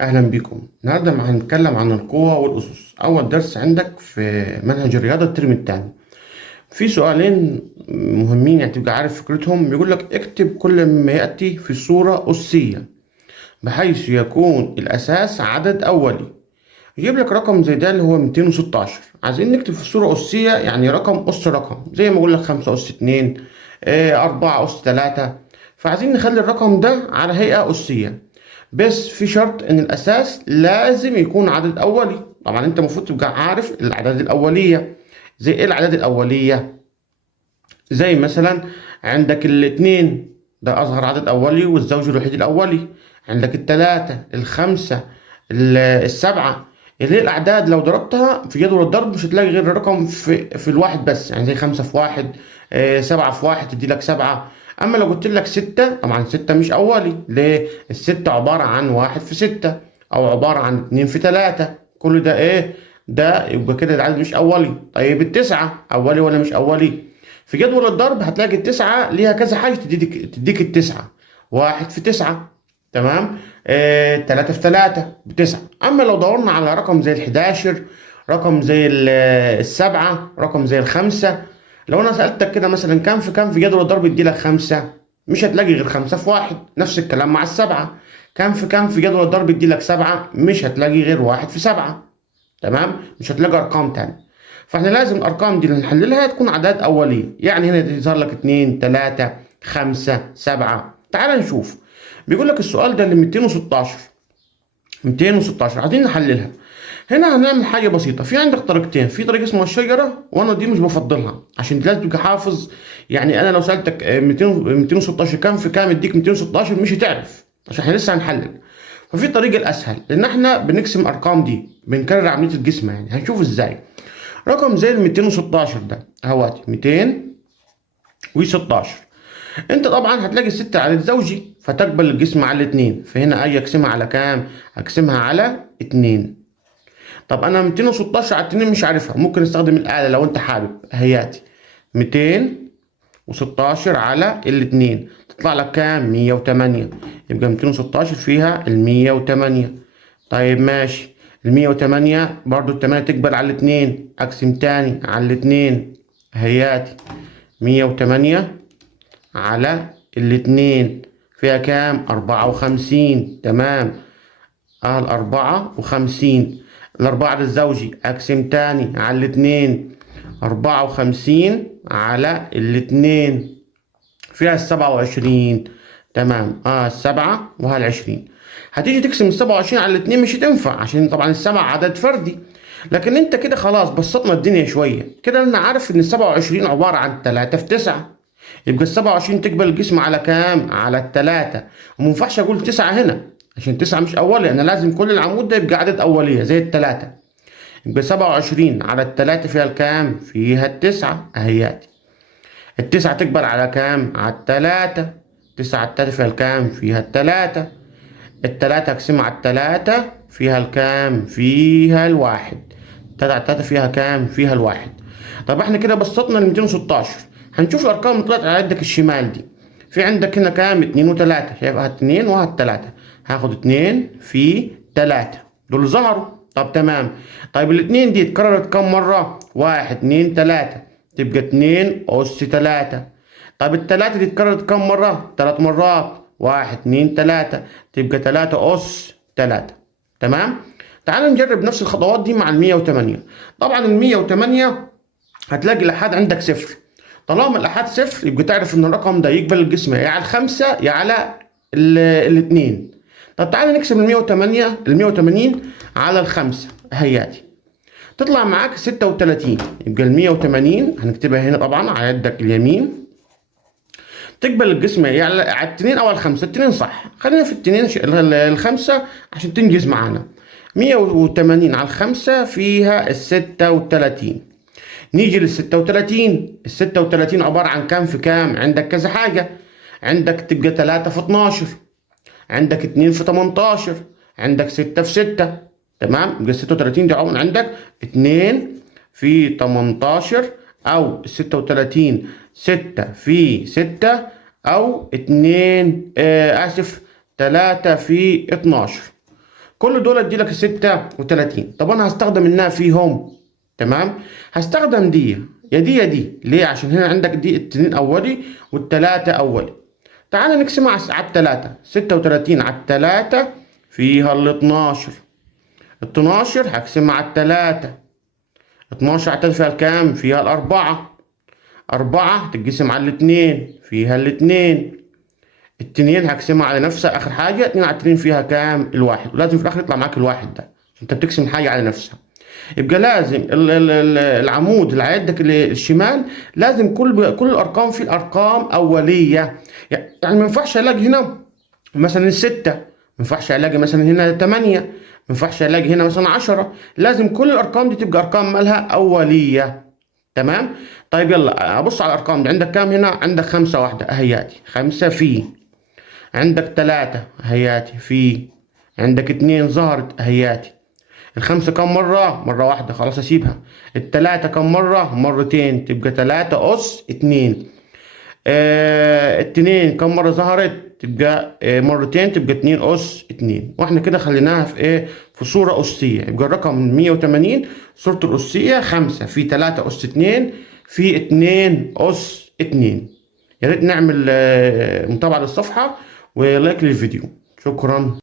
أهلا بكم. النهاردة هنتكلم عن القوة والأسس. أول درس عندك في منهج الرياضة الترم الثاني. في سؤالين مهمين يعني تبقى عارف فكرتهم. بيقول لك اكتب كل ما يأتي في صورة أسية بحيث يكون الأساس عدد أولي. يجيب لك رقم زي ده اللي هو 216. عايزين نكتب في الصورة أسية، يعني رقم أس رقم، زي ما أقول لك 5 أس 2، 4 أس 3. فعايزين نخلي الرقم ده على هيئة أسية، بس في شرط ان الاساس لازم يكون عدد اولي. طبعا انت المفروض تبقى عارف الاعداد الاوليه. زي ايه الاعداد الاوليه؟ زي مثلا عندك الاتنين، ده اصغر عدد اولي والزوج الوحيد الاولي. عندك التلاتة، الخمسة، السبعة. اللي هي الاعداد لو ضربتها في جدول الضرب مش هتلاقي غير الرقم في الواحد بس، يعني زي خمسة في واحد، سبعة في واحد تدي لك سبعة. اما لو قلت لك ستة، طبعا ستة مش اولي. ليه؟ الستة عبارة عن واحد في ستة، او عبارة عن اتنين في تلاتة. كل ده ايه؟ ده يبقى كده العدد مش اولي. طيب التسعة اولي ولا مش اولي؟ في جدول الضرب هتلاقي التسعة ليها كذا حاجة تديك التسعة. واحد في تسعة، تمام. تلاتة في تلاتة بتسعة. أما لو دورنا على رقم زي الحداشر، رقم زي السبعة، رقم زي الخمسة، لو أنا سألتك كده مثلا كام في كام في جدول الضرب يديلك خمسة، مش هتلاقي غير خمسة في واحد. نفس الكلام مع السبعة. كام في كام في جدول الضرب يديلك سبعة، مش هتلاقي غير واحد في سبعة. تمام، مش هتلاقي ارقام تانية. فاحنا لازم الارقام دي اللي نحللها تكون اعداد اوليه، يعني هنا يظهر لك 2 3 5 7. تعال نشوف. بيقول لك السؤال ده اللي 216. 216 عايزين نحللها. هنا هنعمل حاجه بسيطه. في عندك طريقتين، في طريقه اسمها الشجره وانا دي مش بفضلها عشان لازم تبقى حافظ. يعني انا لو سالتك 200 216 كام في كام يديك 216، مش هتعرف عشان احنا لسه هنحلل. ففي الطريقه الاسهل ان احنا بنقسم ارقام دي، بنكرر عمليه القسمه. يعني هنشوف ازاي. رقم زي ال 216 ده اهوت 216. انت طبعا هتلاقي الستة عدد زوجي فتقبل القسمة على الاتنين، فهنا اجي اقسمها على كام؟ اقسمها على اتنين. طب انا 216 على اتنين مش عارفها، ممكن استخدم الآلة لو انت حابب. هياتي 216 على الاتنين تطلع لك كام؟ 108. يبقى 216 فيها ال 108. طيب ماشي. ال 108 برضو التمانية تقبل على الاتنين، اقسم تاني على الاتنين. هياتي 108 على الاتنين فيها كام؟ 54. تمام. الأربعة وخمسين. الأربعة للزوجي أقسم تاني على الاتنين. 54 على الاتنين فيها ال27. تمام. السبعة وهالعشرين. هتيجي تقسم ال27 على الاتنين مش هتنفع عشان طبعا السبعة عدد فردي. لكن انت كده خلاص بسطنا الدنيا شوية كده. انا عارف ان ال27 عبارة عن 3 في 9. يبقى ال27 تقبل الجسم على كام؟ على التلاتة. ومينفعش اقول 9 هنا عشان 9 مش اولي. انا لازم كل العمود ده يبقى عدد اولية زي التلاتة. يبقى 27 على التلاتة فيها الكام؟ فيها التسعة اهياتي. التسعة تكبر على كام؟ على التلاتة. تسعة على التلاتة فيها الكام؟ فيها التلاتة. التلاتة اقسمها على التلاتة فيها الكام؟ فيها الواحد. تلاتة على التلاتة فيها كام؟ فيها الواحد. طب احنا كده بسطنا ل 216. هنشوف الارقام اللي طلعت على يدك الشمال دي. في عندك هنا كام؟ اتنين وتلاتة. شايف؟ اتنين وهالتلاتة. هاخد اتنين في تلاتة، دول ظهروا. طب تمام. طيب الاتنين دي اتكررت كام مرة؟ واحد اتنين تلاتة، تبقى اتنين أس تلاتة. طب التلاتة دي اتكررت كام مرة؟ تلات مرات. واحد اتنين تلاتة، تبقى تلاتة أس تلاتة. تمام؟ تعال نجرب نفس الخطوات دي مع المية وتمانية. طبعا المية وتمانية هتلاقي الآحاد عندك صفر. طالما الآحاد صفر يبقى تعرف إن الرقم ده يقبل القسمة يا على الخمسة يا على الاتنين. طب تعال نقسم ال 180 على الخمسة. هياتي تطلع معاك 36. يبقى ال 180 هنكتبها هنا طبعا على يدك اليمين. تقبل القسمة يعني على التنين أو على الخمسة. التنين صح، خلينا في التنين الخمسة عشان تنجز معانا. 180 على الخمسة فيها ال36. نيجي لل36. ال36 عبارة عن كام في كام؟ عندك كذا حاجة. عندك تبقى 3 في 12، عندك 2 في 18، عندك 6 في 6. تمام. يبقى 36 دي عموما عندك 2 في 18، او 36 6 في 6، او 2 اسف 3 في 12. كل دول ادي لك 36. طب انا هستخدم منها فيهم، تمام، هستخدم دي يا دي يا دي. ليه؟ عشان هنا عندك دي الاتنين اولي والتلاتة اولي. تعال نقسمها على التلاتة. 36 على التلاتة فيها ال 12. ال 12 هقسمها على التلاتة. 12 على التلاتة فيها الكام؟ فيها الأربعة. 4 تتقسم على الاتنين فيها الاتنين. التنين هقسمها على نفسها آخر حاجة. 2 على 2 فيها كام؟ الواحد. ولازم في الآخر يطلع معاك الواحد ده. أنت بتقسم الحاجة على نفسها. يبقى لازم العمود اللي على يدك الشمال لازم كل الارقام فيه ارقام اوليه. يعني ما ينفعش الاقي هنا مثلا 6، ما ينفعش الاقي مثلا هنا 8، ما ينفعش الاقي هنا مثلا 10. لازم كل الارقام دي تبقى ارقام مالها اوليه. تمام. طيب يلا ابص على الارقام دي. عندك كام هنا؟ عندك 5 واحده اهياتي، 5 في. عندك 3 اهياتي في. عندك 2 ظهرت اهياتي. الخمسة كم مرة؟ مرة واحدة، خلاص أسيبها. التلاتة كم مرة؟ مرتين، تبقى 3 أس 2. التنين كم مرة ظهرت؟ تبقى مرتين، تبقى 2 أس 2. واحنا كده خليناها في ايه؟ في صورة أسية. يبقى الرقم 180 صورته الأسية 5 في 3 أس 2 في 2 أس 2. يا ريت نعمل متابعة للصفحة ولايك للفيديو. شكرا.